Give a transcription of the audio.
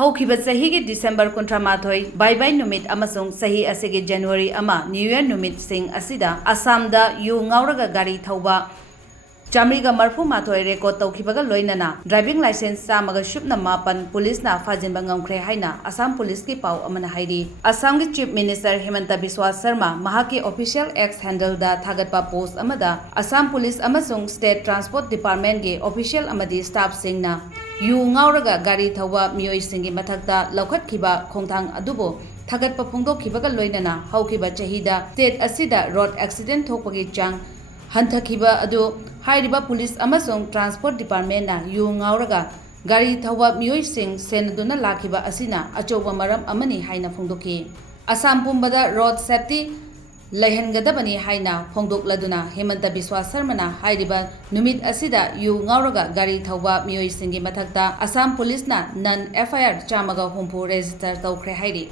हौखिबा चहीगी December 23 by नुमित अमसुंग चही असिगी जनवरी अमा न्यू ईयर नुमित सिंग असिदा असमदा यू ngauraga गाड़ी थौबा चामरीगा मरफू माथोय रेकॉर्ड तौखिबगा लोइनना ड्राइविंग लाइसेंस चामगा शुपना मापन पुलिसना फाजिनबा ngamkhre हाइना असम पुलिस की पाव अमना हाइरी असम की चीफ मिनिस्टर हेमंत बिस्वा शर्मा महाके ऑफिशियल एक्स हैंडल दा थागतपा पोस्ट अमदा असम पुलिस अमसुंग स्टेट ट्रांसपोर्ट डिपार्टमेंट के ऑफिशियल अमदी स्टाफ सिंगना यू ngauraga गाड़ी थौबा मियोय सिंगी मथक्ता लौखतखिबा खोंथांग अदुबो थागतपा फोंदोखिबगा लोइनना हौखिबा चहीदा स्टेट असिदा रोड एक्सीडेंट थोकपगी चांग हंथखिबा अदु हाइरिबा पुलिस अमसुंग ट्रांसपोर्ट डिपार्टमेंट ना यू ngauraga गाड़ी थौबा मियोय सिंग सेनदुना लाखिबा असिना अचौबा मरम अमनी हाइना फोंदोखि असम पुंबदा रोड सेफ्टी लैहनगदबनी हाइना फोंदोकलदुना हेमंत बिस्वा शर्मना हाइरिबा नुमित असिदा यू ngauraga गाड़ी थौबा मियोय सिंगी मथक्ता असम पुलिस ना नन एफआईआर चामगा हुंफु रजिस्टर तौखरे हाइरि।